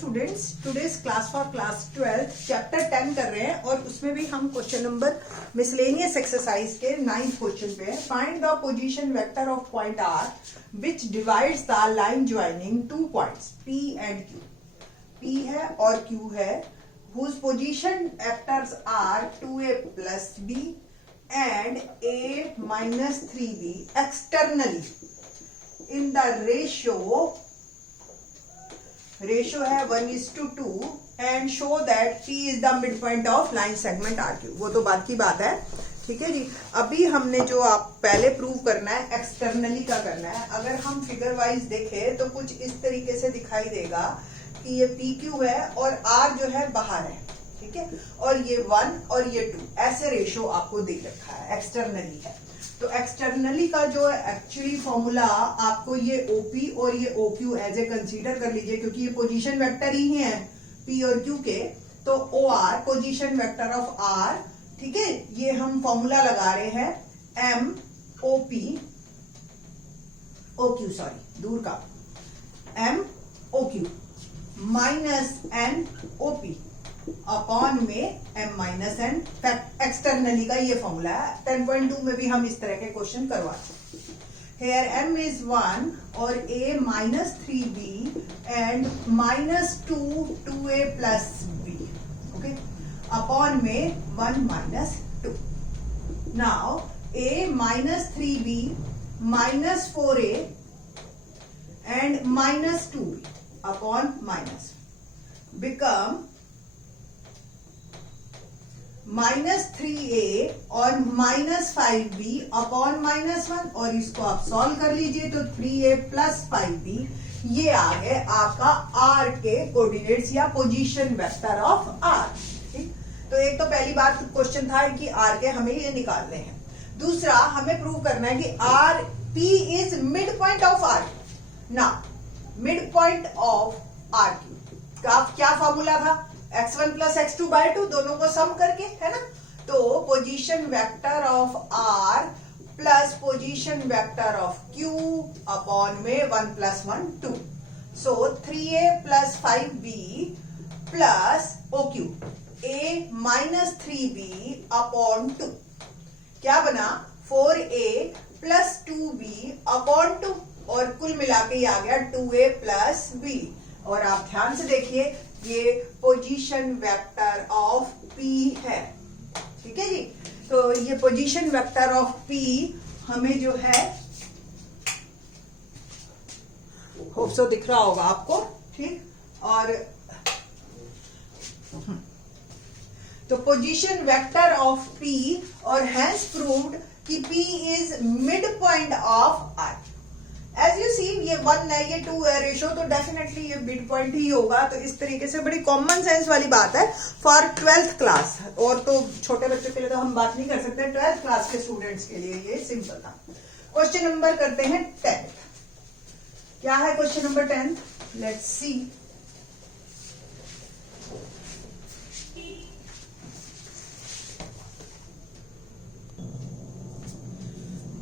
Students, today's class for class 12 chapter 10 कर रहे हैं और उसमें भी हम क्वेश्चन नंबर मिसलेनियस एक्सरसाइज के 9th क्वेश्चन पे है। Find the position vector of point R which divides the line joining two points P and Q. P है और क्यू है, whose position vectors are 2a plus b and a minus 3b externally in the ratio है 1:2 and show that p is the midpoint of line segment RQ। वो तो बात की बात है, ठीक है जी। अभी हमने जो आप पहले प्रूव करना है एक्सटर्नली का करना है। अगर हम फिगर वाइज देखें तो कुछ इस तरीके से दिखाई देगा कि ये पी क्यू है और आर जो है बाहर है, ठीक है, और ये 1 और ये 2 ऐसे रेशो आपको दे रखा है, एक्सटर्नली है। तो एक्सटर्नली का जो एक्चुअली फॉर्मूला आपको ये ओपी और ये ओक्यू एज ए कंसीडर कर लीजिए, क्योंकि ये पोजीशन वेक्टर ही है पी और क्यू के। तो O R position vector of R, ठीक है, ये हम फॉर्मूला लगा रहे हैं M O P O Q, sorry दूर का M O Q minus N O P upon में m माइनस एन। एक्सटर्नली का ये फॉर्मूला है। 10.2 में भी हम इस तरह के क्वेश्चन करवाते हैं। हेयर m इज 1 और a minus 3b and minus 2a plus b, okay, upon में 1 minus 2। Now a minus 3b minus 4a and minus 2b upon minus become minus 3a और माइनस 5b अपॉन माइनस 1, और इसको आप solve कर लीजिए तो 3a plus 5b ये आ गए आपका r के कोऑर्डिनेट्स या पोजीशन वेक्टर ऑफ r। ठीक, तो एक तो पहली बात क्वेश्चन था कि r के हमें ये निकालने हैं। दूसरा हमें प्रूव करना है कि r p is mid point of r। ना मिड पॉइंट ऑफ r का क्या फॉर्मूला था? x1 प्लस x2 बाय 2, दोनों को सम करके, है ना। तो position vector of r plus position vector of q upon में 1 plus 1 2। So 3a plus 5b plus OQ a minus 3b upon 2 क्या बना? 4a प्लस 2b अपॉन 2, और कुल मिला के आ गया 2a प्लस b। और आप ध्यान से देखिए ये पोजीशन वेक्टर ऑफ P है, ठीक है जी। तो ये पोजीशन वेक्टर ऑफ P हमें जो है, होप सो दिख रहा होगा आपको, ठीक। और तो पोजीशन वेक्टर ऑफ P और हैंस प्रूव्ड कि P is mid point of R। As you see ये 1 है, ये 2 है रेशो, तो डेफिनेटली ये मिड पॉइंट ही होगा। तो इस तरीके से बड़ी कॉमन सेंस वाली बात है फॉर 12th क्लास, और तो छोटे बच्चों के लिए तो हम बात नहीं कर सकते, 12th क्लास के स्टूडेंट्स के लिए ये सिंपल था। क्वेश्चन नंबर करते हैं 10th। क्या है question number 10? Let's see.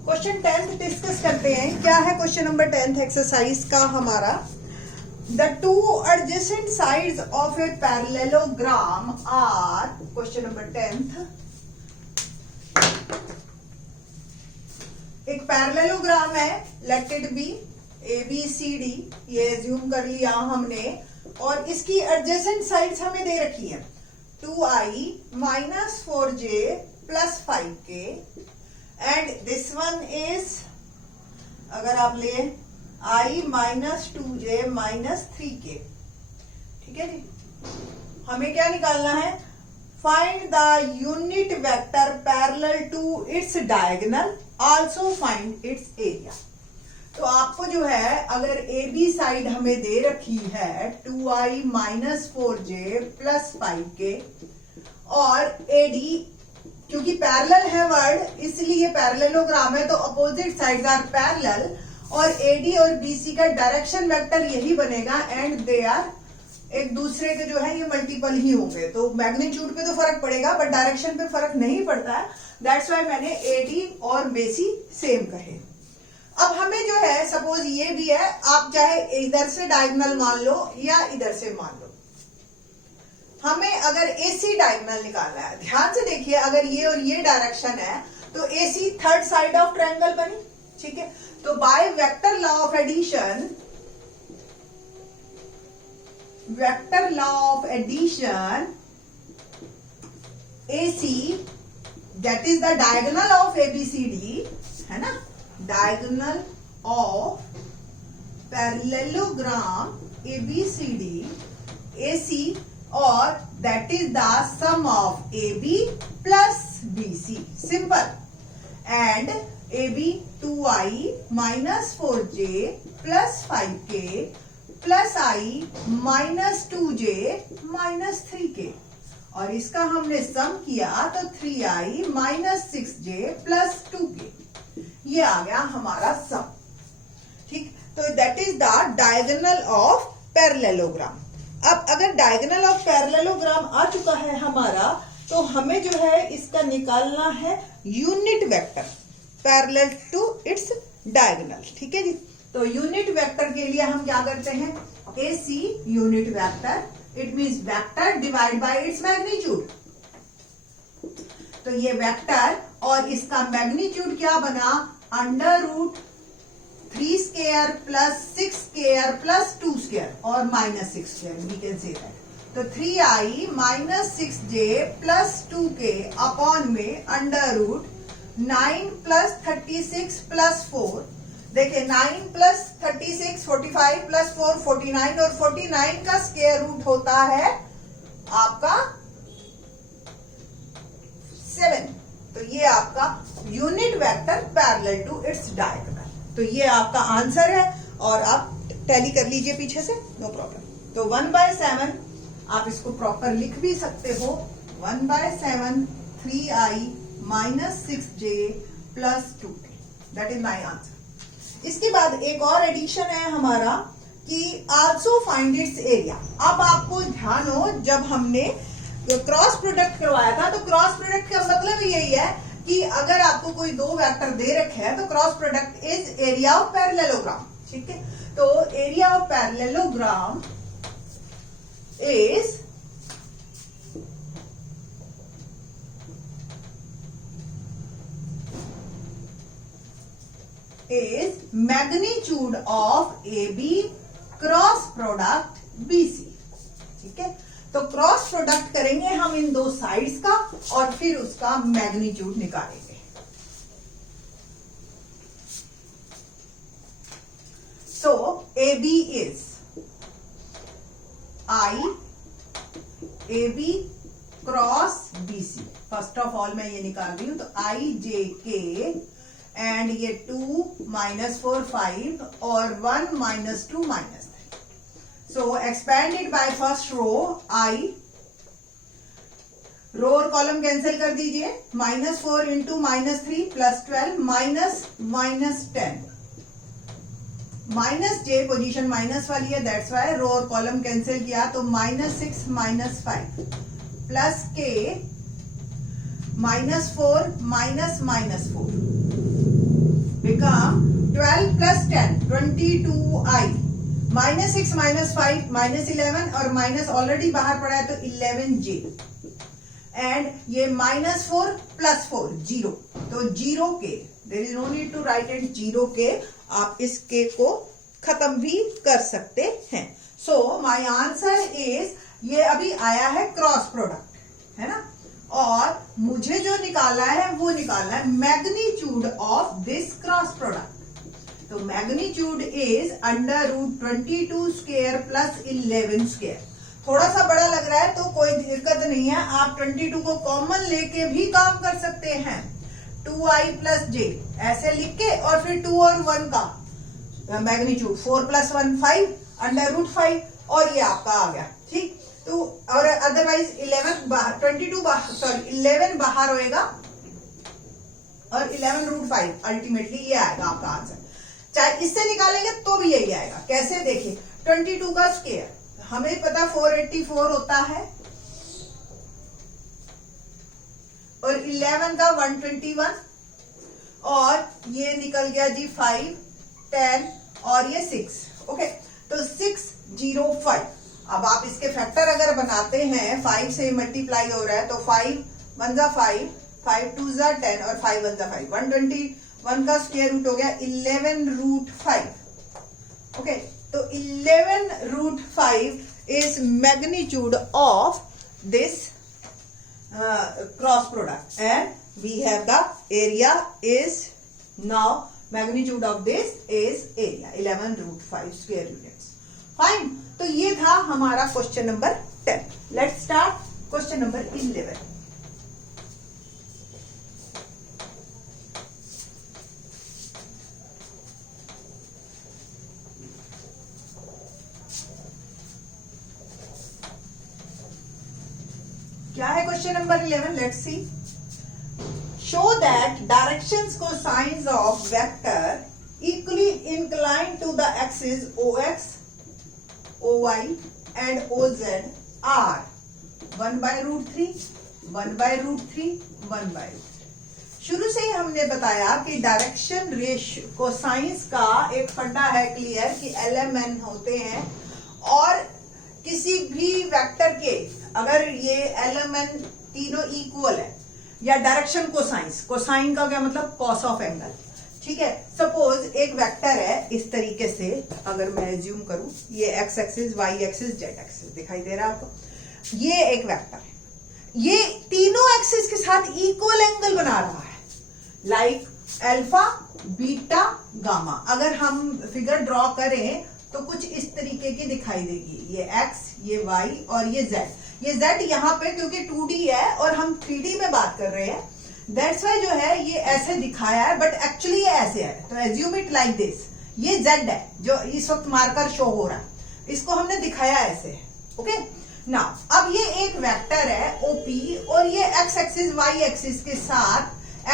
Question 10th discuss करते हैं। क्या है क्वेश्चन नंबर 10th एक्सरसाइज का हमारा? The two adjacent sides of a parallelogram are, question number 10th, एक पैरेललोग्राम है, लेट इट बी ABCD, ये एज्यूम कर लिया हमने, और इसकी एडजेसेंट साइड्स हमें दे रखी है 2i minus 4j plus 5k and this one is, अगर आप ले i minus 2j minus 3k, ठीक है जी। हमें क्या निकालना है? Find the unit vector parallel to its diagonal, also find its area. तो आपको जो है, अगर AB साइड हमें दे रखी है 2i minus 4j plus 5k और AD, क्योंकि पैरेलल है वर्ड इसलिए पैरेललोग्राम है, तो अपोजिट साइड्स आर पैरेलल, और AD और BC का डायरेक्शन वेक्टर यही बनेगा एंड दे आर एक दूसरे के जो है ये मल्टीपल ही होंगे। तो मैग्नीट्यूड पे तो फर्क पड़ेगा बट डायरेक्शन पे फर्क नहीं पड़ता है। दैट्स व्हाई मैंने AD और BC सेम कहे। अब हमें जो है सपोज ये भी है, आप चाहे इधर से डायगोनल मान लो या इधर से मान लो, हमें अगर AC डायगोनल निकालना है, ध्यान से देखिए, अगर ये और ये डायरेक्शन है तो AC third side of triangle बनी, ठीक है। तो by vector law of addition, vector law of addition AC, that is the diagonal of ABCD, है ना, diagonal of parallelogram ABCD AC, और that is the sum of AB plus BC, simple. And AB 2I minus 4J plus 5K plus I minus 2J minus 3K, और इसका हमने सम किया तो 3I minus 6J plus 2K, ये आ गया हमारा सम, ठीक। तो that is the diagonal of parallelogram. अब अगर डायगोनल ऑफ पैरेललोग्राम आ चुका है हमारा, तो हमें जो है इसका निकालना है unit vector parallel to its diagonal, ठीक है जी। तो यूनिट वेक्टर के लिए हम क्या करते हैं, AC unit vector, it means vector divide by its magnitude. तो ये वेक्टर और इसका मैग्नीट्यूड क्या बना, under root 3 square plus 6 square plus 2 square और minus 6 square, we can say that. तो 3I minus 6J plus 2K upon में under root 9 plus 36 plus 4, देखिए 9 प्लस 36 45 प्लस 4 49, और 49 का स्क्वायर रूट होता है आपका 7। तो ये आपका unit vector parallel to its diagonal. तो ये आपका आंसर है, और आप टैली कर लीजिए पीछे से, नो प्रॉब्लम। तो 1/7 आप इसको प्रॉपर लिख भी सकते हो, 1/7 3I minus 6J plus 2K, that is my answer. इसके बाद एक और एडिशन है हमारा कि आल्सो फाइंड इट्स एरिया। अब आपको ध्यान हो, जब हमने क्रॉस प्रोडक्ट करवाया था, तो क्रॉस प्रोडक्ट का मतलब यही है कि अगर आपको कोई दो वेक्टर दे रखे हैं तो cross product is area of parallelogram, ठीक है। तो area of parallelogram is magnitude of AB cross product BC, ठीक है। तो क्रॉस प्रोडक्ट करेंगे हम इन दो साइड्स का, और फिर उसका मैग्नीट्यूड निकालेंगे। सो AB is AB cross BC। First of all मैं ये निकाल रही हूं, तो IJK एंड ये 2 माइनस 4 5 और 1 minus 2 minus 3। So expanded by first row I, row और कॉलम कैंसिल कर दीजिए, -4 into -3 plus 12 minus -10, minus J position minus वाली है, दैट्स वाई रो और कॉलम कैंसिल किया तो -6 -5 plus K -4 minus -4 become 12 plus 10 22I, -6 -5 -11 और माइनस ऑलरेडी बाहर पड़ा है तो 11J, एंड ये -4 प्लस 4 0, तो 0K, there is no need to write it 0K, आप इस K को खत्म भी कर सकते हैं। सो माय आंसर इज, ये अभी आया है क्रॉस प्रोडक्ट, है ना, और मुझे जो निकालना है वो निकालना है magnitude of this cross product. तो magnitude is under root 22 square plus 11 square. थोड़ा सा बड़ा लग रहा है तो कोई दिक्कत नहीं है, आप 22 को कॉमन लेके भी काम कर सकते हैं, 2I प्लस J ऐसे लिख के, और फिर 2 और 1 का मैग्नीट्यूड 4 प्लस 1 5 अंडर रूट 5, और ये आपका आ गया, ठीक। तो और अदरवाइज 11 बाहर होएगा और 11 रूट 5 अल्टीमेटली ये आएगा आपका आंसर। चाहे इससे निकालेंगे तो भी यही आएगा। कैसे, देखिए 22 का स्क्वायर हमें पता 484 होता है, और 11 का 121, और ये निकल गया जी 5 10 और ये 6, ओके। तो 605। अब आप इसके फैक्टर अगर बनाते हैं, 5 से मल्टीप्लाई हो रहा है तो 5 1 जा 5, 5 2 जा 10 और 5 1 जा 5, 121 का स्क्वायर रूट हो गया 11√5। ओके, तो 11√5 is magnitude of this cross product and we have the area is now magnitude of this is area 11√5 square units. Fine, तो ये था हमारा question number 10। Let's start question number 11। क्या है question number 11? Let's see. Show that directions cosines of vector equally inclined to the axis OX, OY and OZ are 1/√3, 1/√3, 1/√3। शुरू से ही हमने बताया कि डायरेक्शन रेशियो कोसाइंस का एक फंडा है क्लियर कि LMN होते हैं और किसी भी वेक्टर के अगर ये LMN तीनों इक्वल है या डायरेक्शन कोसाइंस, कोसाइन का क्या मतलब कॉस ऑफ एंगल, ठीक है। सपोज एक वेक्टर है इस तरीके से, अगर मैं एज्यूम करूं ये x axis, y axis, z axis दिखाई दे रहा है आपको, ये एक वेक्टर है, ये तीनों एक्सिस के साथ इक्वल एंगल बना रहा है, लाइक अल्फा, बीटा, गामा। अगर हम फिगर ड्रॉ करें तो कुछ इस तरीके की दिखाई देगी, ये एक्स, ये वाई और ये जेड। ये जेड यहाँ पे क्योंकि 2D है और हम 3D में बात कर रहे हैं, दैट्स वाई जो है ये ऐसे दिखाया है, बट एक्चुअली ये ऐसे है। तो एज्यूम इट लाइक दिस, ये जेड है जो इस वक्त मार्कर शो हो रहा है, इसको हमने दिखाया ऐसे है। ओके, नाउ अब ये एक वेक्टर है OP और ये एक्स एक्सिस वाई एक्सिस के साथ,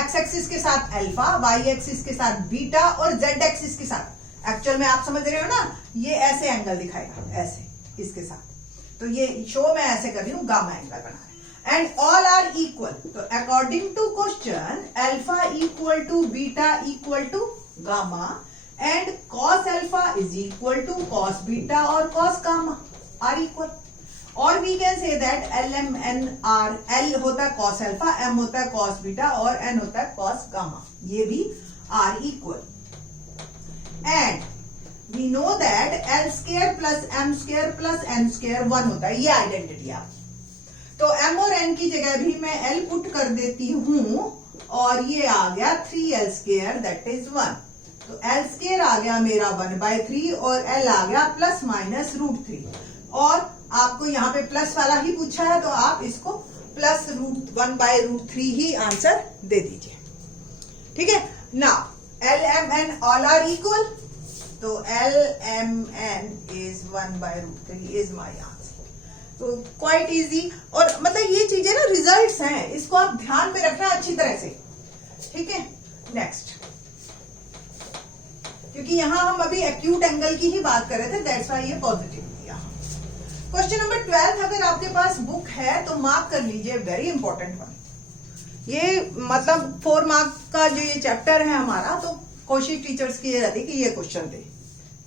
एक्स एक्सिस के साथ अल्फा, वाई एक्सिस के साथ बीटा और जेड एक्सिस के साथ, एक्चुअल में आप समझ रहे हो ना, ये ऐसे एंगल दिखाएगा ऐसे इसके साथ। तो ये शो मैं ऐसे कर रही हूं, गामा एंगल बना रहे हैं एंड ऑल आर इक्वल। तो according to question alpha equal to beta equal to gamma and cos alpha is equal to cos beta और कॉस गामा आर इक्वल। और we can say that LMN are, L होता है cos alpha, M होता है cos beta और N होता है cos gamma, ये भी are equal. And we know that L square plus M square plus N square 1 होता है, ये आइडेंटिटी आप। तो M और N की जगह भी मैं L पुट कर देती हूं और ये आ गया 3L स्क्वायर दैट इज 1। तो L स्क्वायर आ गया मेरा 1/3 और L आ गया ±√3। और आपको यहाँ पे प्लस वाला ही पूछा है तो आप इसको +1/√3 ही आंसर दे दीजिए, ठीक है। Now LMN all are equal, तो LMN is 1/√3 is my answer. तो क्वाइट इजी, और मतलब ये चीजें ना रिजल्ट्स हैं, इसको आप ध्यान में रखना अच्छी तरह से, ठीक है। नेक्स्ट, क्योंकि यहां हम अभी एक्यूट एंगल की ही बात कर रहे थे, दैट्स व्हाई ये पॉजिटिव दिया। क्वेश्चन नंबर 12 अगर आपके पास बुक है तो मार्क कर लीजिए, वेरी इंपॉर्टेंट वन। ये मतलब 4 मार्क का जो ये चैप्टर है हमारा, तो कोशिश टीचर्स की ये रहती है कि ये क्वेश्चन दे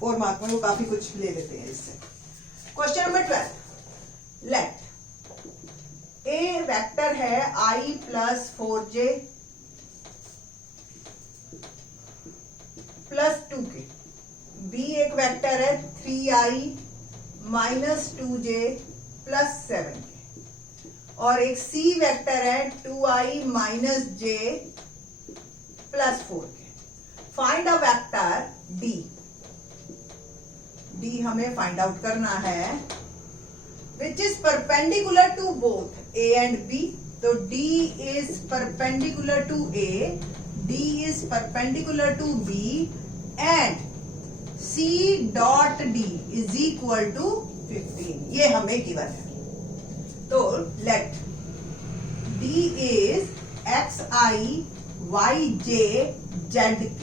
4 मार्क में, वो काफी कुछ ले लेते हैं इससे। क्वेश्चन नंबर 12, लेट ए वेक्टर है I + 4j + 2k, बी एक वेक्टर है 3I - 2j + 7k, और एक सी वेक्टर है 2I - j + 4k। Find a vector D। D हमें फाइंड आउट करना है which is perpendicular to both A and B। तो D is perpendicular to A, D is perpendicular to B and C dot D is equal to 15। ये हमें given है। तो let D is XI YJ ZK।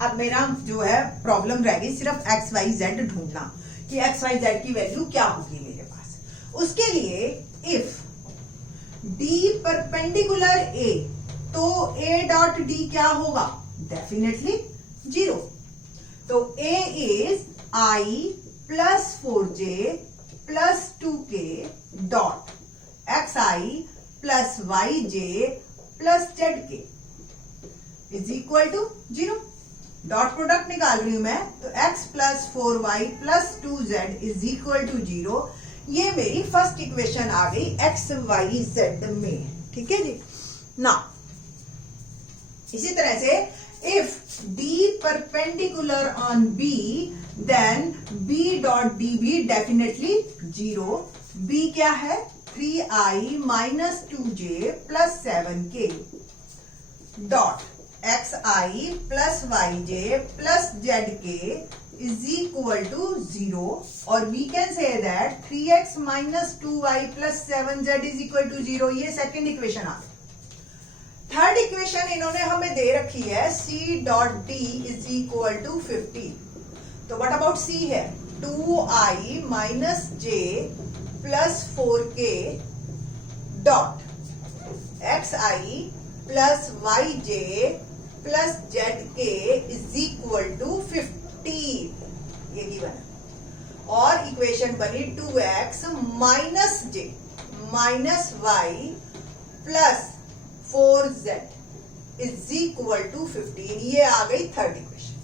अब मेरा जो है problem रह गई सिर्फ XYZ ढूंढना कि XYZ की वैल्यू क्या होगी मेरे पास। उसके लिए इफ D परपेंडिकुलर A, तो A डॉट D क्या होगा? डेफिनेटली 0। तो A is I plus 4j plus 2k dot xi plus yj plus zk is equal to 0। Dot product निकाल रही हूं मैं, तो x plus 4y plus 2z is equal to 0। ये मेरी फर्स्ट इक्वेशन आ गई x y z में। ठीक है जी। ना इसी तरह से if d perpendicular on b then b dot D B definitely 0। b क्या है 3i minus 2j plus 7k dot xi plus yj plus zk is equal to 0 और we can say that 3x minus 2y plus 7z is equal to 0। ये second equation आ गई। Third equation इन्होंने हमें दे रखी है c dot d is equal to 50। तो what about c है 2i minus j plus 4k dot xi plus yj plus zk is equal to 50। ये given है। और इक्वेशन बनी 2x minus j minus y plus 4z is equal to 15। ये आ गई third equation.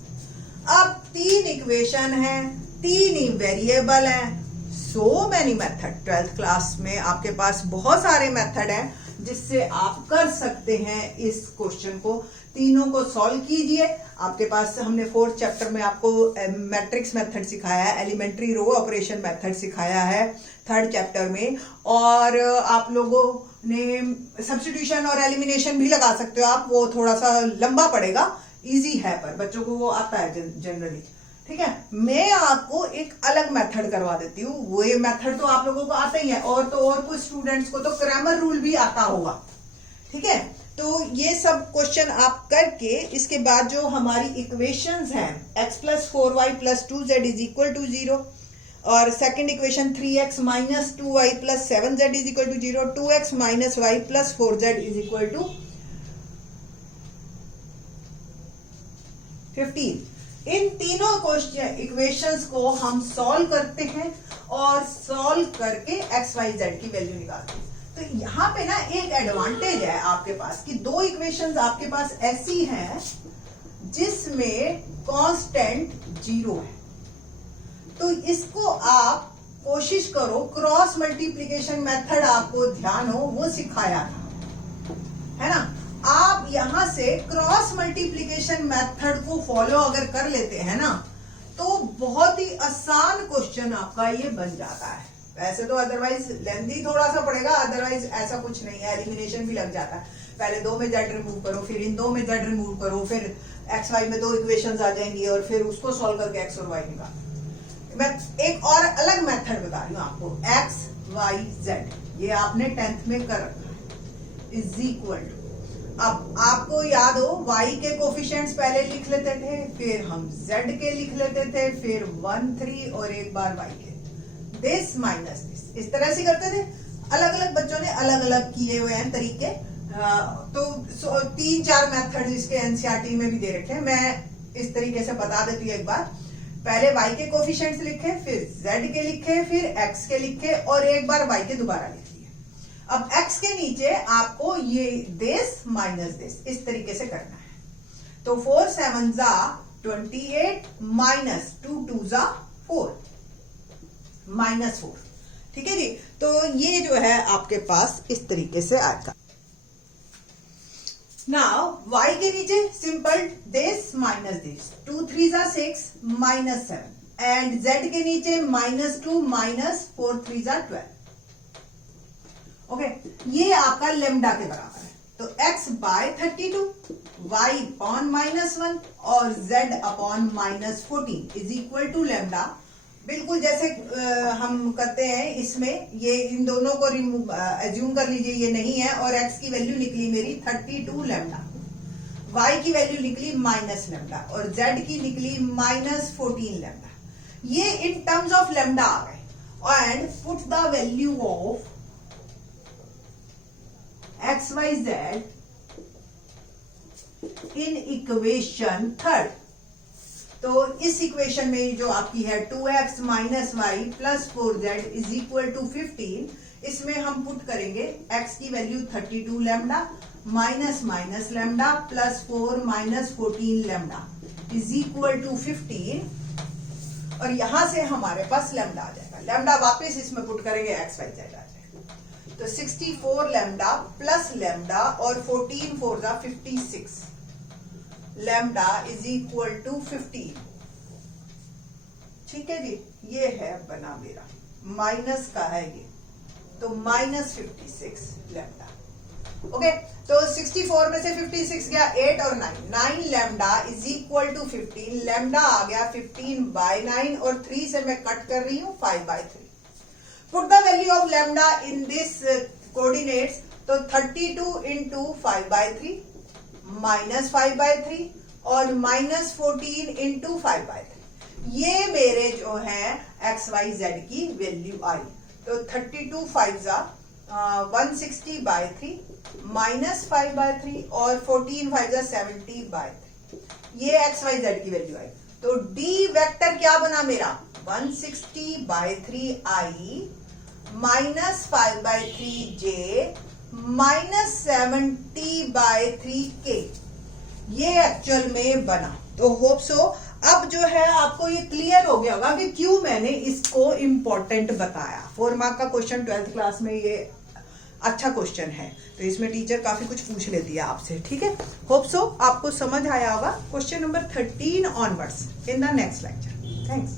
अब तीन equation है, तीन ही वेरिएबल हैं। So many method. 12th class में आपके पास बहुत सारे मेथड हैं जिससे आप कर सकते हैं इस क्वेश्चन को। तीनों को सॉल्व कीजिए। आपके पास हमने 4th चैप्टर में आपको मैट्रिक्स मेथड सिखाया है, एलिमेंट्री रो ऑपरेशन मेथड सिखाया है 3rd चैप्टर में, और आप लोगों ने सब्स्टिट्यूशन और एलिमिनेशन भी लगा सकते हो आप। वो थोड़ा सा लंबा पड़ेगा, इजी है पर बच्चों को वो आता है जनरली। ठीक है, मैं आपको एक अलग मेथड करवा देती हूँ। वो ये मेथड तो आप लोगों को आता ही है, और तो और कुछ स्टूडेंट्स को तो क्रैमर रूल भी आता होगा। ठीक है, तो ये सब क्वेश्चन आप करके इसके बाद जो हमारी इक्वेशंस हैं x plus 4y plus 2z is equal to 0 और second equation 3x minus 2y plus 7z is equal to 0, 2x minus y plus 4z is equal to 15। इन तीनों क्वेश्चन इक्वेशंस को हम सॉल्व करते हैं और सॉल्व करके x y z की वैल्यू निकालते हैं। तो यहाँ पे ना एक एडवांटेज है आपके पास कि दो इक्वेशंस आपके पास ऐसी हैं जिसमें कांस्टेंट 0 है। तो इसको आप कोशिश करो, क्रॉस मल्टीप्लिकेशन मेथड आपको ध्यान हो वो सिखाया था, है ना। आप यहां से क्रॉस मल्टीप्लिकेशन मेथड को फॉलो अगर कर लेते हैं ना तो बहुत ही आसान क्वेश्चन आपका ये बन जाता है। वैसे तो अदरवाइज लेंथी थोड़ा सा पड़ेगा, अदरवाइज ऐसा कुछ नहीं है, एलिमिनेशन भी लग जाता है। पहले 2 में जेड रिमूव करो, फिर इन 2 में जेड रिमूव करो, फिर एक्स वाई में 2 इक्वेशंस आ जाएंगी और फिर उसको सॉल्व करके एक्स और वाई निकालो। मैं एक और अलग मेथड बता रही हूँ आपको, एक्स वाई जेड, ये आपने 10th में कर रखा है, इज इक्वल टू, अब आपको याद हो y के कोफिशिएंट्स पहले लिख लेते थे, फिर हम z के लिख लेते थे, फिर 1 3 और एक बार y के, दिस माइनस दिस, इस तरह से करते थे। अलग अलग बच्चों ने अलग अलग किए हुए हैं तरीके। तो 3-4 मेथड इसके एनसीईआरटी में भी दे रखे हैं। मैं इस तरीके से बता देती हूँ एक बार। पहले y के कोफिशिएंट्स लिखे, फिर z के लिखे, फिर x के लिखे और एक बार y के दोबारा लिखे। अब x के नीचे आपको ये दिस माइनस दिस इस तरीके से करना है। तो 4 7 जा 28 माइनस 2 2 जा 4 माइनस 4। ठीक है जी, तो ये जो है आपके पास इस तरीके से आएगा। नाउ y के नीचे सिंपल दिस माइनस दिस, 2 3 जा 6 माइनस 7 एंड z के नीचे -2 माइनस 4 3 जा 12। ओके, ये आपका लेमडा के बराबर है। तो x बाय 32, y अपॉन -1 और z upon -14 is equal to lambda. बिल्कुल जैसे हम करते हैं इसमें, ये इन दोनों को एज्यूम कर लीजिए ये नहीं है, और x की वैल्यू निकली मेरी 32 लेमडा, y की वैल्यू निकली माइनस लेमडा और z की निकली -14 लेमडा। ये इन टर्म्स ऑफ लेमडा आ गए। And put the value of x y z in equation 3rd। तो इस इक्वेशन में जो आपकी है 2x minus y plus 4z is equal to 15, इसमें हम पुट करेंगे x की value 32 lambda minus minus lambda plus 4 minus 14 lambda is equal to 15, और यहां से हमारे पास लैम्डा आ जाएगा। लैम्डा वापस इसमें पुट करेंगे x y z आ जाएगा। तो 64 लैम्डा प्लस लैम्डा और 14 4 जा 56 लैम्डा इज इक्वल टू 15। ठीक है जी, ये है बना मेरा, माइनस का है ये, तो माइनस 56 लैम्डा। ओके, तो 64 में से 56 गया 8 और 9 lambda is equal to 15। Lambda आ गया 15/9 और 3 से मैं कट कर रही हूं 5/3। Put the value of lambda in this coordinates, तो 32 इंटू 5/3 माइनस 5/3 और माइनस 14 इंटू 5/3, ये मेरे जो है एक्स वाई जेड की वैल्यू आई। तो 32 5 जा 160/3 माइनस 5/3 और 14 5 जा 70/3, ये एक्स वाई जेड की वैल्यू आई। तो डी वेक्टर क्या बना मेरा 160/3 आई माइनस 5/3 माइनस 70/3 के, ये एक्चुअल में बना। तो होप सो अब जो है आपको ये क्लियर हो गया होगा कि क्यों मैंने इसको इंपॉर्टेंट बताया। 4 मार्क का क्वेश्चन 12th क्लास में, ये अच्छा क्वेश्चन है, तो इसमें टीचर काफी कुछ पूछ लेती है आपसे। ठीक है, होप सो आपको समझ आया होगा। Question number 13 onwards in the next lecture. Thanks.